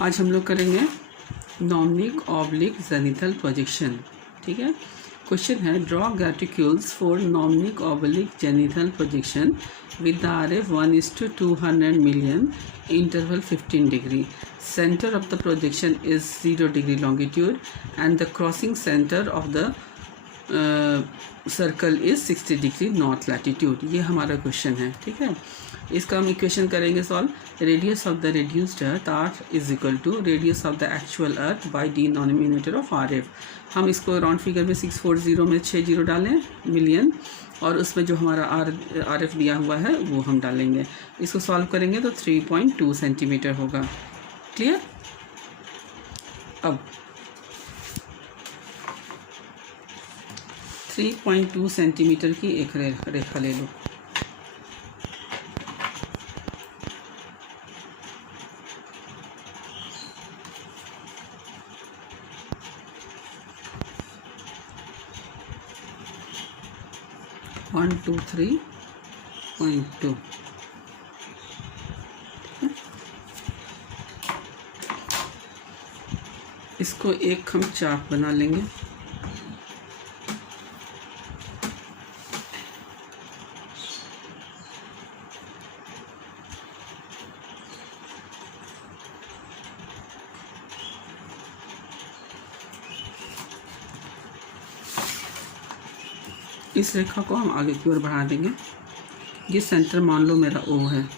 आज हम लोग करेंगे नॉर्मनिक ऑब्लिक जेनिथल प्रोजेक्शन। ठीक है, क्वेश्चन है draw graticules for gnomonic oblique zenithal projection with the RF 1:200 million interval 15 degree. Center of the projection is 0 degree longitude and the crossing center of the circle is 60 degree north latitude. ये हमारा question है। ठीक है, इसका हम equation करेंगे solve. Radius of the reduced earth R is equal to radius of the actual earth by denominator of RF। हम इसको राउंड फिगर में 640 में 6 जीरो डालें मिलियन, और उसमें जो हमारा RF दिया हुआ है वो हम डालेंगे। इसको सॉल्व करेंगे तो 3.2 सेंटीमीटर होगा। क्लियर। अब 3.2 सेंटीमीटर की एक रेखा ले लो। One two 3.2। इसको एक हम चाप बना लेंगे। इस रेखा को हम आगे की ओर बढ़ा देंगे। ये सेंटर मान लो मेरा O है।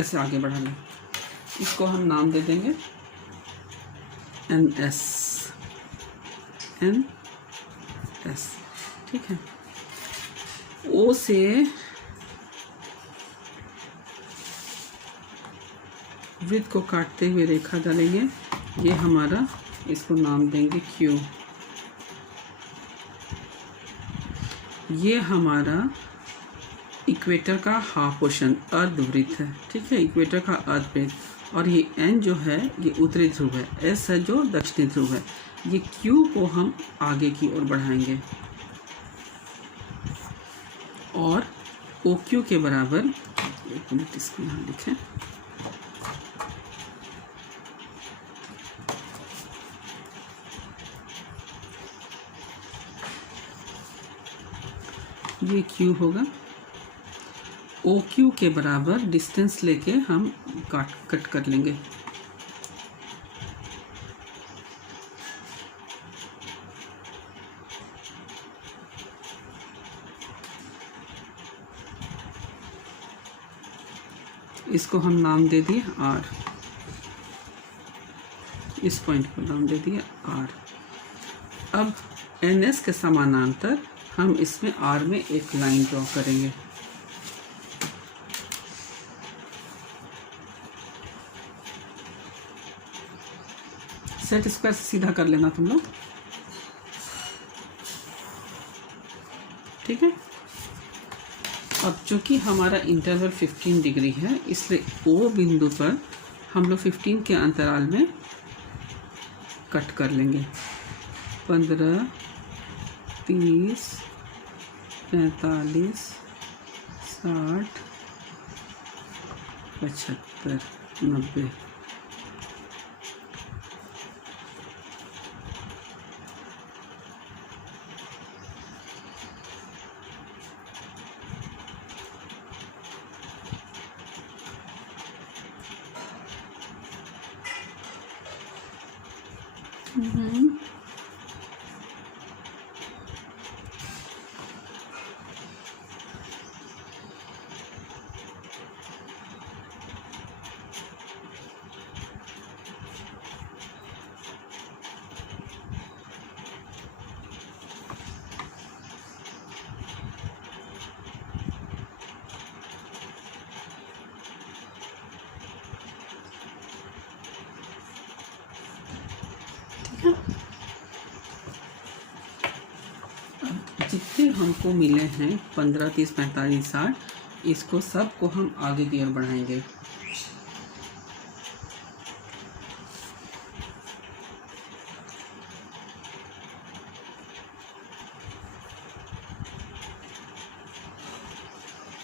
ऐसे आगे बढ़ा लें। इसको हम नाम दे देंगे NS। ठीक है, O से वृत्त को काटते हुए रेखा डालेंगे। ये हमारा, इसको नाम देंगे Q। ये हमारा इक्वेटर का हाफ पोर्शन अर्धवृत्त है। ठीक है, इक्वेटर का अर्धवृत्त। और ये N जो है ये उत्तरी ध्रुव है, S है जो दक्षिणी ध्रुव है। ये Q को हम आगे की ओर बढ़ाएंगे और OQ के बराबर, एक मिनट इसको यहाँ लिखें, ये Q होगा। OQ के बराबर डिस्टेंस लेके हम कट कर लेंगे। इसको हम नाम दे दिए R। इस पॉइंट को नाम दे दिए R। अब NS के समानांतर हम इसमें R में एक लाइन ड्रॉ करेंगे। सेट स्क्वायर सीधा कर लेना तुम लोग। ठीक है, अब चूंकि हमारा इंटरवल 15 डिग्री है, इसलिए O बिंदु पर हम लोग 15 के अंतराल में कट कर लेंगे। 15, 30, 45, 60, 75, 90। ठीक है। अब जितने हमको मिले हैं 15, 30, 45, 60, इसको सबको हम आगे की ओर बढ़ाएंगे।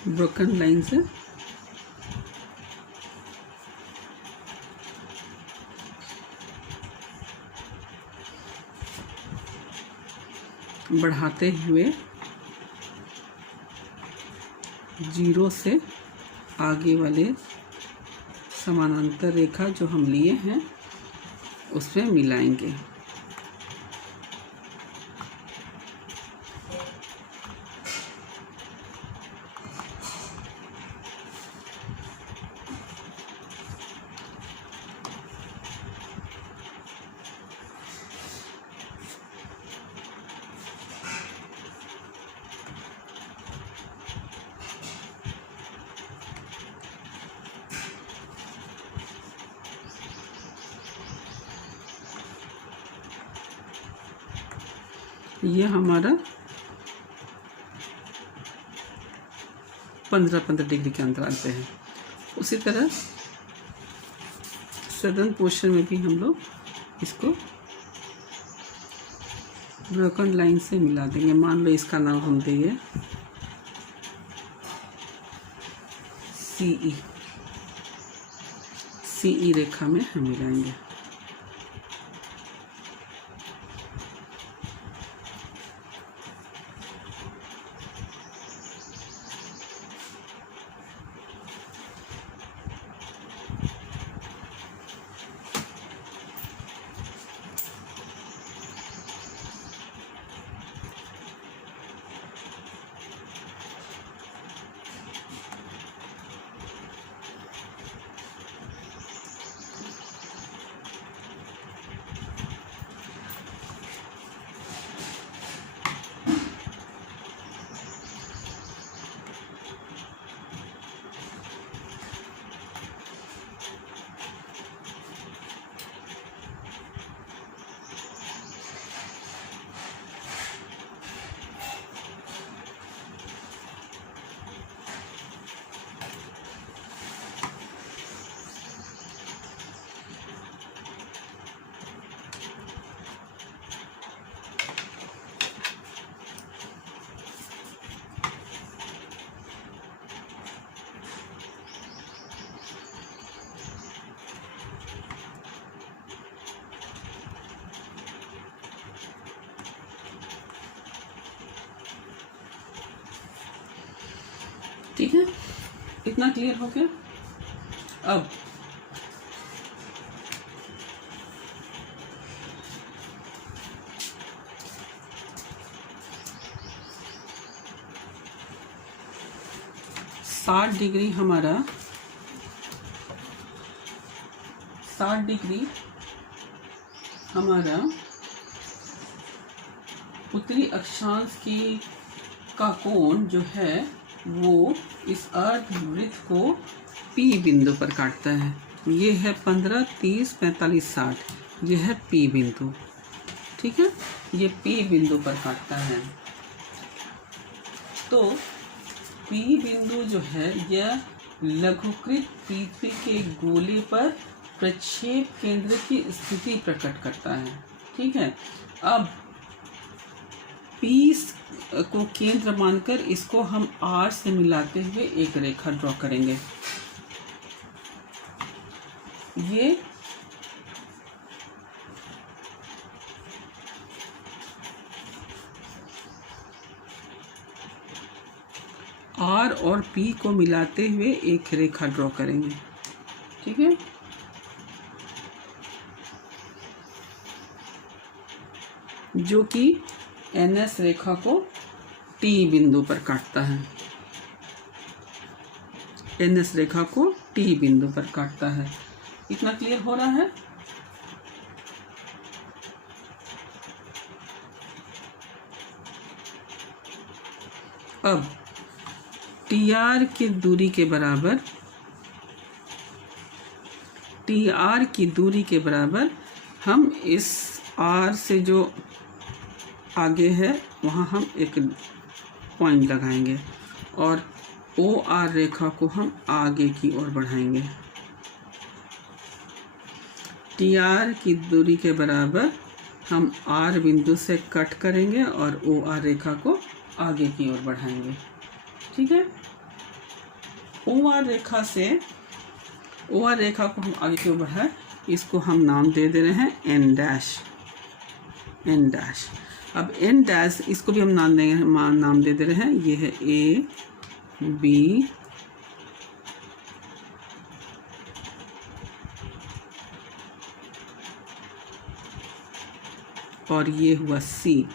ब्रोकन लाइन से बढ़ाते हुए 0 से आगे वाले समानांतर रेखा जो हम लिए हैं उसमें मिलाएंगे। ये हमारा 15-15 डिग्री के अंतराल पे है। उसी तरह सदर्न पोर्शन में भी हम लोग इसको ब्रोकन लाइन से मिला देंगे। मान लो इसका नाम हम देंगे CE रेखा में हम मिलाएंगे। ठीक है, इतना क्लियर हो गया। अब साठ डिग्री हमारा 60 डिग्री हमारा उत्तरी अक्षांश की का कोण जो है वो इस अर्धवृत्त को P बिंदु पर काटता है। ये है 15, 30, 45, 60, ये है P बिंदु। ठीक है, ये P बिंदु पर काटता है। तो P बिंदु जो है यह लघुकृत पृथ्वी के गोले पर प्रक्षेप केंद्र की स्थिति प्रकट करता है। ठीक है, अब P को केंद्र मानकर इसको हम R से मिलाते हुए एक रेखा ड्रॉ करेंगे। ये R और P को मिलाते हुए एक रेखा ड्रॉ करेंगे। ठीक है, जो कि NS रेखा को T बिंदु पर काटता है। NS रेखा को T बिंदु पर काटता है। इतना क्लियर हो रहा है? अब TR की दूरी के बराबर हम इस आर से जो आगे है वहाँ हम एक पॉइंट लगाएंगे और ओ आर रेखा को हम आगे की ओर बढ़ाएंगे। टी आर की दूरी के बराबर हम आर बिंदु से कट करेंगे और ओ आर रेखा को आगे की ओर बढ़ाएंगे। ठीक है, ओ आर रेखा को हम आगे की ओर बढ़ाएं, इसको हम नाम दे रहे हैं एन डैश। अब एन डैश इसको भी हम नाम दे रहे हैं, ये है ए बी और ये हुआ सी।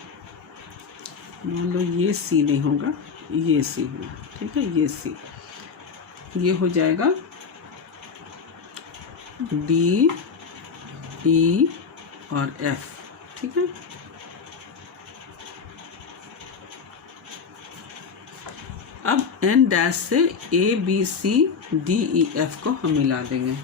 मान लो ये सी नहीं होगा, ये सी होगा। ठीक है, ये सी, ये हो जाएगा डी ई और एफ। ठीक है, अब एन डैश से A B C D E F को हम मिला देंगे।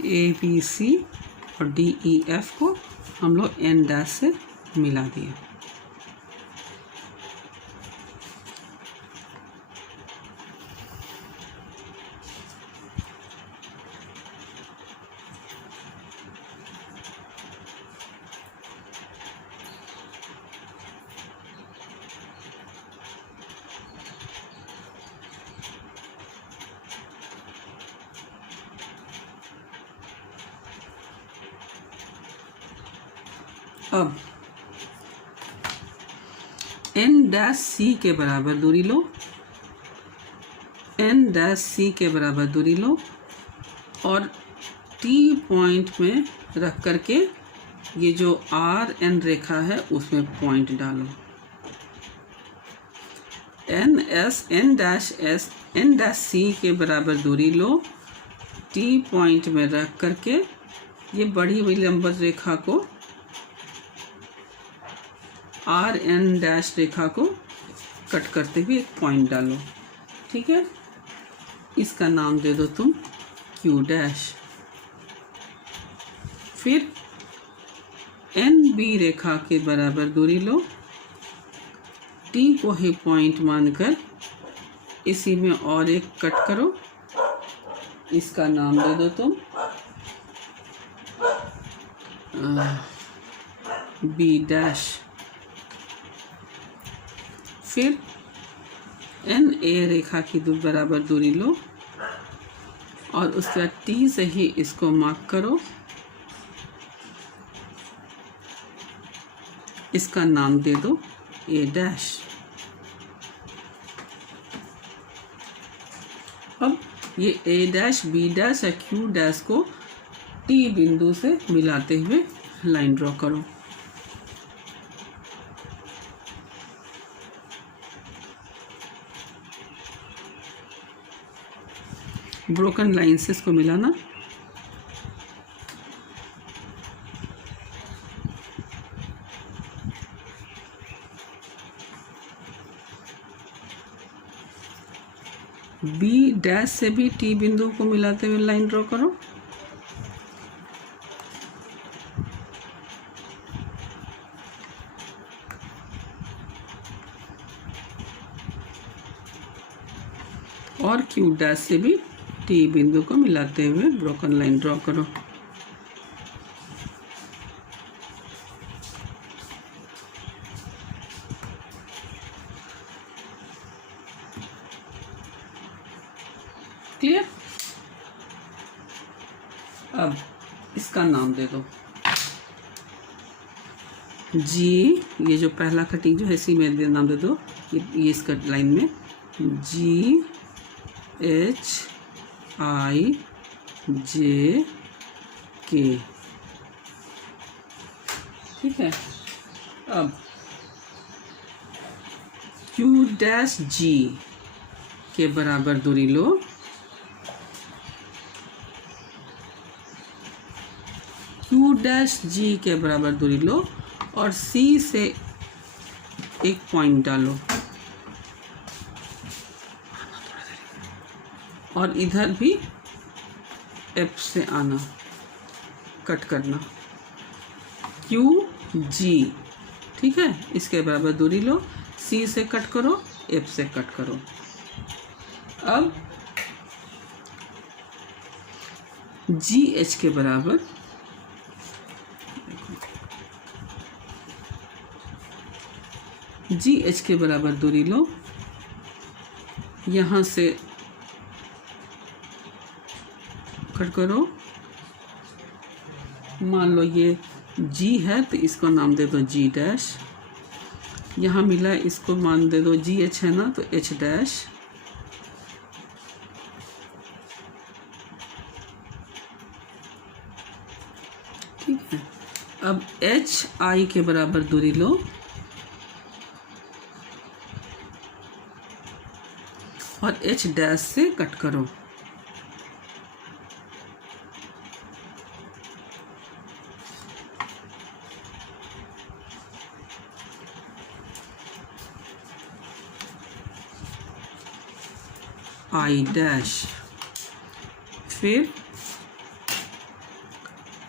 ए बी सी और डी ई एफ को हम लोग एन डैश से मिला दिए। अब एन डैश सी के बराबर दूरी लो, एन डैश सी के बराबर दूरी लो और टी पॉइंट में रख करके ये जो आर एन रेखा है उसमें पॉइंट डालो। एन डैश सी के बराबर दूरी लो, टी पॉइंट में रख करके ये बढ़ी हुई लंबवत रेखा को आर एन डैश रेखा को कट करते हुए एक पॉइंट डालो। ठीक है, इसका नाम दे दो तुम क्यू डैश। फिर एन बी रेखा के बराबर दूरी लो, टी को ही पॉइंट मानकर इसी में और एक कट करो, इसका नाम दे दो तुम बी डैश। फिर एन ए रेखा की बराबर दूरी लो और उसके बाद टी से ही इसको मार्क करो, इसका नाम दे दो ए डैश। अब ये ए डैश बी डैश या क्यू डैश को टी बिंदु से मिलाते हुए लाइन ड्रॉ करो। ब्रोकन लाइन से इसको मिलाना। बी डैश से भी टी बिंदु को मिलाते हुए लाइन ड्रॉ करो। और क्यू डैश से भी टी बिंदु को मिलाते हुए ब्रोकन लाइन ड्रॉ करो। क्लियर? अब इसका नाम दे दो जी। ये जो पहला कटिंग जो है इसी में नाम दे दो ये इसका लाइन में GHIJ K, ठीक है। अब Q' G के बराबर दूरी लो, Q' के बराबर दूरी लो और C से एक पॉइंट डालो और इधर भी F से आना, कट करना QG, ठीक है। इसके बराबर दूरी लो, C से कट करो, F से कट करो। अब GH के बराबर GH के बराबर दूरी लो, यहाँ से कट करो। मान लो ये G है तो इसको नाम दे दो G', यहाँ मिला है इसको मान दे दो GH है ना, तो H', ठीक है। अब HI के बराबर दूरी लो और H' से कट करो। I', फिर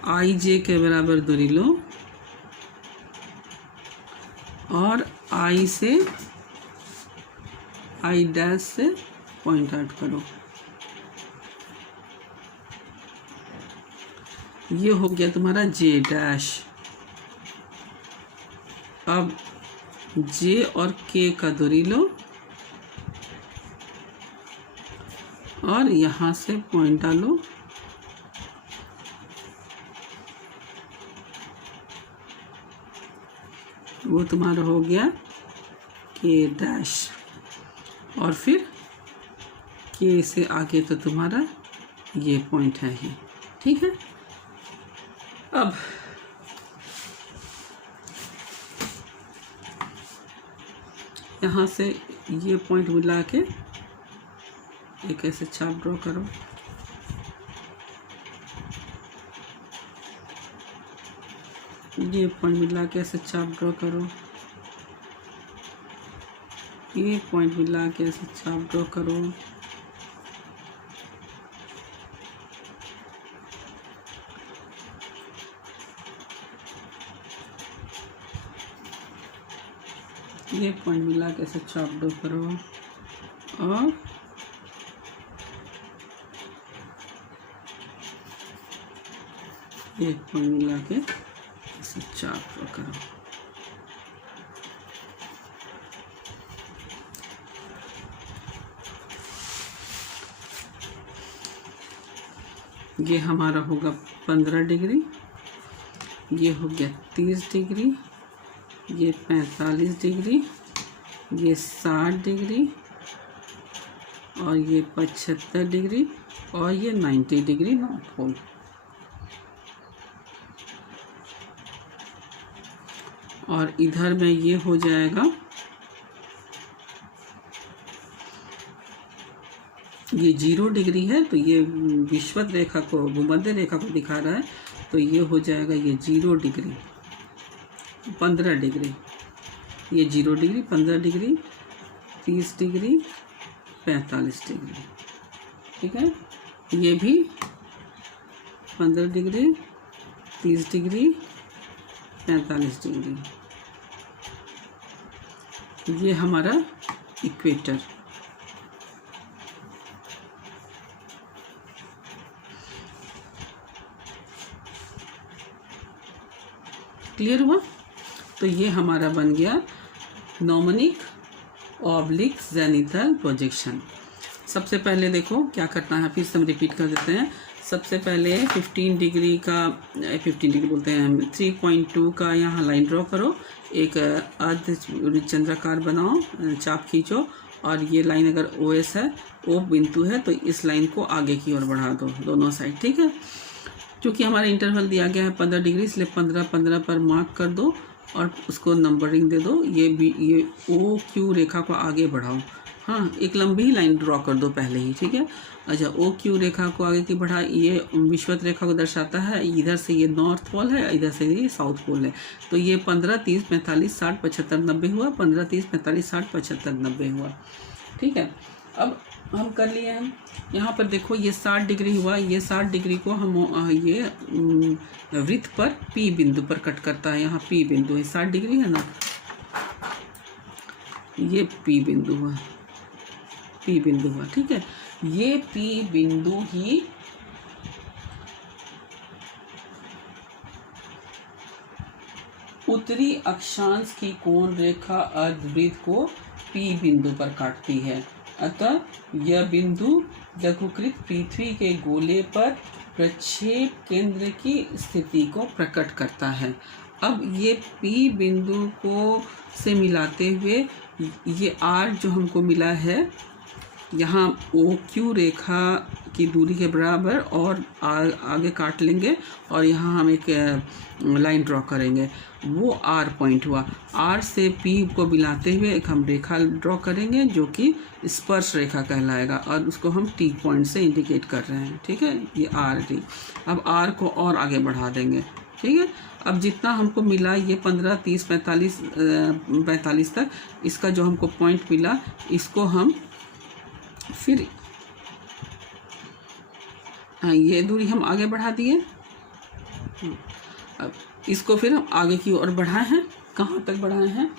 IJ के बराबर दूरी लो और I से I' से पॉइंट आउट करो। ये हो गया तुम्हारा J'। अब J और K का दूरी लो और यहाँ से पॉइंट डालो, वो तुम्हारा हो गया K'। और फिर K से आगे तो तुम्हारा ये पॉइंट है ही, ठीक है। अब यहाँ से ये पॉइंट मिला के एक ऐसे चाप ड्रॉ करो। ये पॉइंट मिला के ऐसे चाप ड्रॉ करो, ये पॉइंट मिला के ऐसे चाप ड्रॉ करो। ये पॉइंट मिला के ऐसे चाप ड्रॉ करो और एक पॉइंट मिला के ऐसे चाप ड्रॉ करो। ये हमारा होगा 15 डिग्री, ये हो गया 30 डिग्री, ये 45 डिग्री, ये 60 डिग्री और ये 75 डिग्री और ये 90 डिग्री नॉर्थ पोल। और इधर में ये हो जाएगा, ये 0 डिग्री है तो ये विषुवत रेखा को, भूमध्य रेखा को दिखा रहा है, तो ये हो जाएगा ये 0 डिग्री 15 डिग्री, ये 0 डिग्री 15 डिग्री 30 डिग्री 45 डिग्री, ठीक है। ये भी 15 डिग्री 30 डिग्री 45 डिग्री, ये हमारा इक्वेटर। क्लियर हुआ? तो ये हमारा बन गया नॉमनिक ऑब्लिक जेनिथल प्रोजेक्शन। सबसे पहले देखो क्या करना है, फिर से हम रिपीट कर देते हैं। सबसे पहले 15 डिग्री का 15 डिग्री बोलते हैं 3.2 का यहाँ लाइन ड्रॉ करो, एक अर्ध चंद्राकार बनाओ, चाप खींचो, और ये लाइन अगर OS है, O बिंदु है, तो इस लाइन को आगे की ओर बढ़ा दो दोनों साइड, ठीक है। क्योंकि हमारा इंटरवल दिया गया है 15 डिग्री, इसलिए 15 पर मार्क कर दो और उसको नंबरिंग दे दो। ये OQ रेखा को आगे बढ़ाओ, हाँ, एक लंबी लाइन ड्रॉ कर दो पहले ही, ठीक है। अच्छा, OQ रेखा को आगे की बढ़ा, ये विषुवत रेखा को दर्शाता है, इधर से ये नॉर्थ पोल है, इधर से ये साउथ पोल है, तो ये 15, 30, 45, 60, 75, 90 हुआ, 15, 30, 45, 60, 75, 90 हुआ, ठीक है। अब हम कर लिए हैं, यहाँ पर देखो ये 60 डिग्री हुआ, ये 60 डिग्री को हम ये वृत्त पर P बिंदु पर कट करता है, यहाँ P बिंदु है, 60 डिग्री है ना, ये P बिंदु हुआ, P बिंदु हुआ, ठीक है। ये P बिंदु ही उत्तरी अक्षांश की कोण रेखा अर्धवृत्त को P बिंदु पर काटती है, अतः यह बिंदु लघुकृत पृथ्वी के गोले पर प्रक्षेप केंद्र की स्थिति को प्रकट करता है। अब ये P बिंदु को से मिलाते हुए ये R जो हमको मिला है, यहाँ OQ रेखा की दूरी के बराबर और आगे काट लेंगे और यहाँ हम एक लाइन ड्रॉ करेंगे, वो R पॉइंट हुआ। R से P को मिलाते हुए एक हम रेखा ड्रॉ करेंगे जो कि स्पर्श रेखा कहलाएगा, और उसको हम T पॉइंट से इंडिकेट कर रहे हैं, ठीक है, ये RT। अब R को और आगे बढ़ा देंगे, ठीक है। अब जितना हमको मिला ये 15, 30, 45 तक, इसका जो हमको पॉइंट मिला, इसको हम फिर ये दूरी हम आगे बढ़ा दिए। अब इसको फिर हम आगे की ओर बढ़ाए हैं, कहाँ तक बढ़ाए हैं,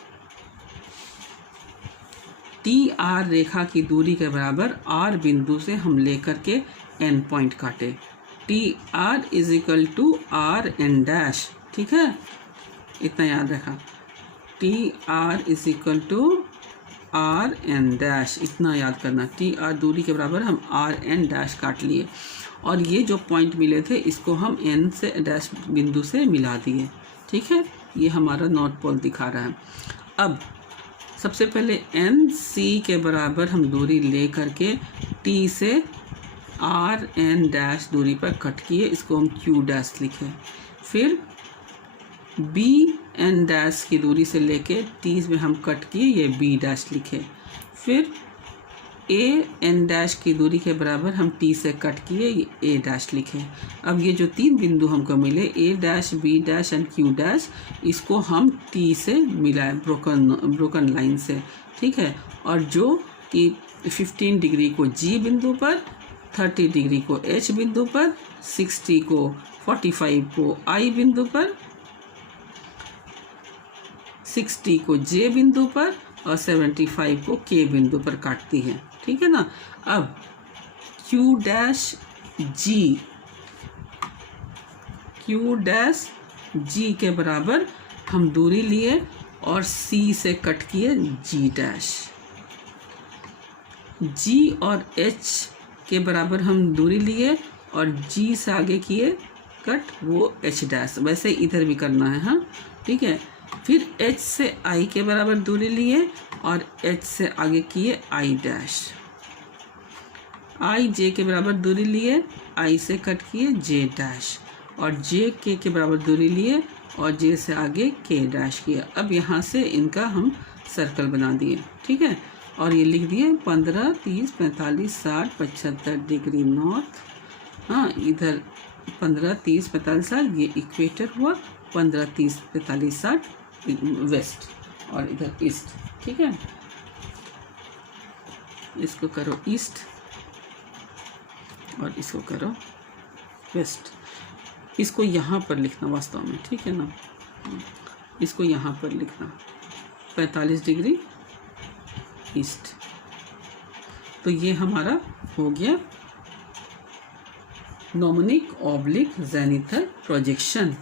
TR रेखा की दूरी के बराबर R बिंदु से हम लेकर के N पॉइंट काटे, TR = RN डैश, ठीक है, इतना याद रखा, TR = RN डैश, इतना याद करना, TR दूरी के बराबर हम RN डैश काट लिए, और ये जो पॉइंट मिले थे इसको हम N से डैश बिंदु से मिला दिए, ठीक है। ये हमारा नॉर्थ पोल दिखा रहा है। अब सबसे पहले NC के बराबर हम दूरी ले करके T से RN डैश दूरी पर कट किए, इसको हम Q डैश लिखे, फिर BN डैश की दूरी से लेके T में हम कट किए, ये B डैश लिखे, फिर AN डैश की दूरी के बराबर हम T से कट किए, ये A डैश लिखे। अब ये जो तीन बिंदु हमको मिले A dash, B dash and Q dash, इसको हम T से मिलाए ब्रोकन लाइन से, ठीक है। और जो कि 15 डिग्री को G बिंदु पर, 30 डिग्री को H बिंदु पर, 60 को 45 को I बिंदु पर, 60 को J बिंदु पर और 75 को K बिंदु पर काटती है, ठीक है ना। अब Q डैश G के बराबर हम दूरी लिए और C से कट किए G डैश, G और H के बराबर हम दूरी लिए और G से आगे किए कट, वो H डैश, वैसे इधर भी करना है, हाँ, ठीक है। फिर H से I के बराबर दूरी लिए और H से आगे किए I डैश, I J के बराबर दूरी लिए, I से कट किए J डैश, और J K के बराबर दूरी लिए और J से आगे K डैश किया। अब यहाँ से इनका हम सर्कल बना दिए, ठीक है, और ये लिख दिए 15, 30, 45, 60, 75 डिग्री नॉर्थ, हाँ, इधर 15, 30, 45, 60 ये इक्वेटर हुआ, 15, 30, 45, 60 वेस्ट, और इधर ईस्ट, ठीक है। इसको करो ईस्ट और इसको करो वेस्ट, इसको यहाँ पर लिखना वास्तव में, ठीक है ना, इसको यहाँ पर लिखना 45 डिग्री ईस्ट। तो ये हमारा हो गया नॉर्मनिक ऑब्लिक जेनिथल प्रोजेक्शन।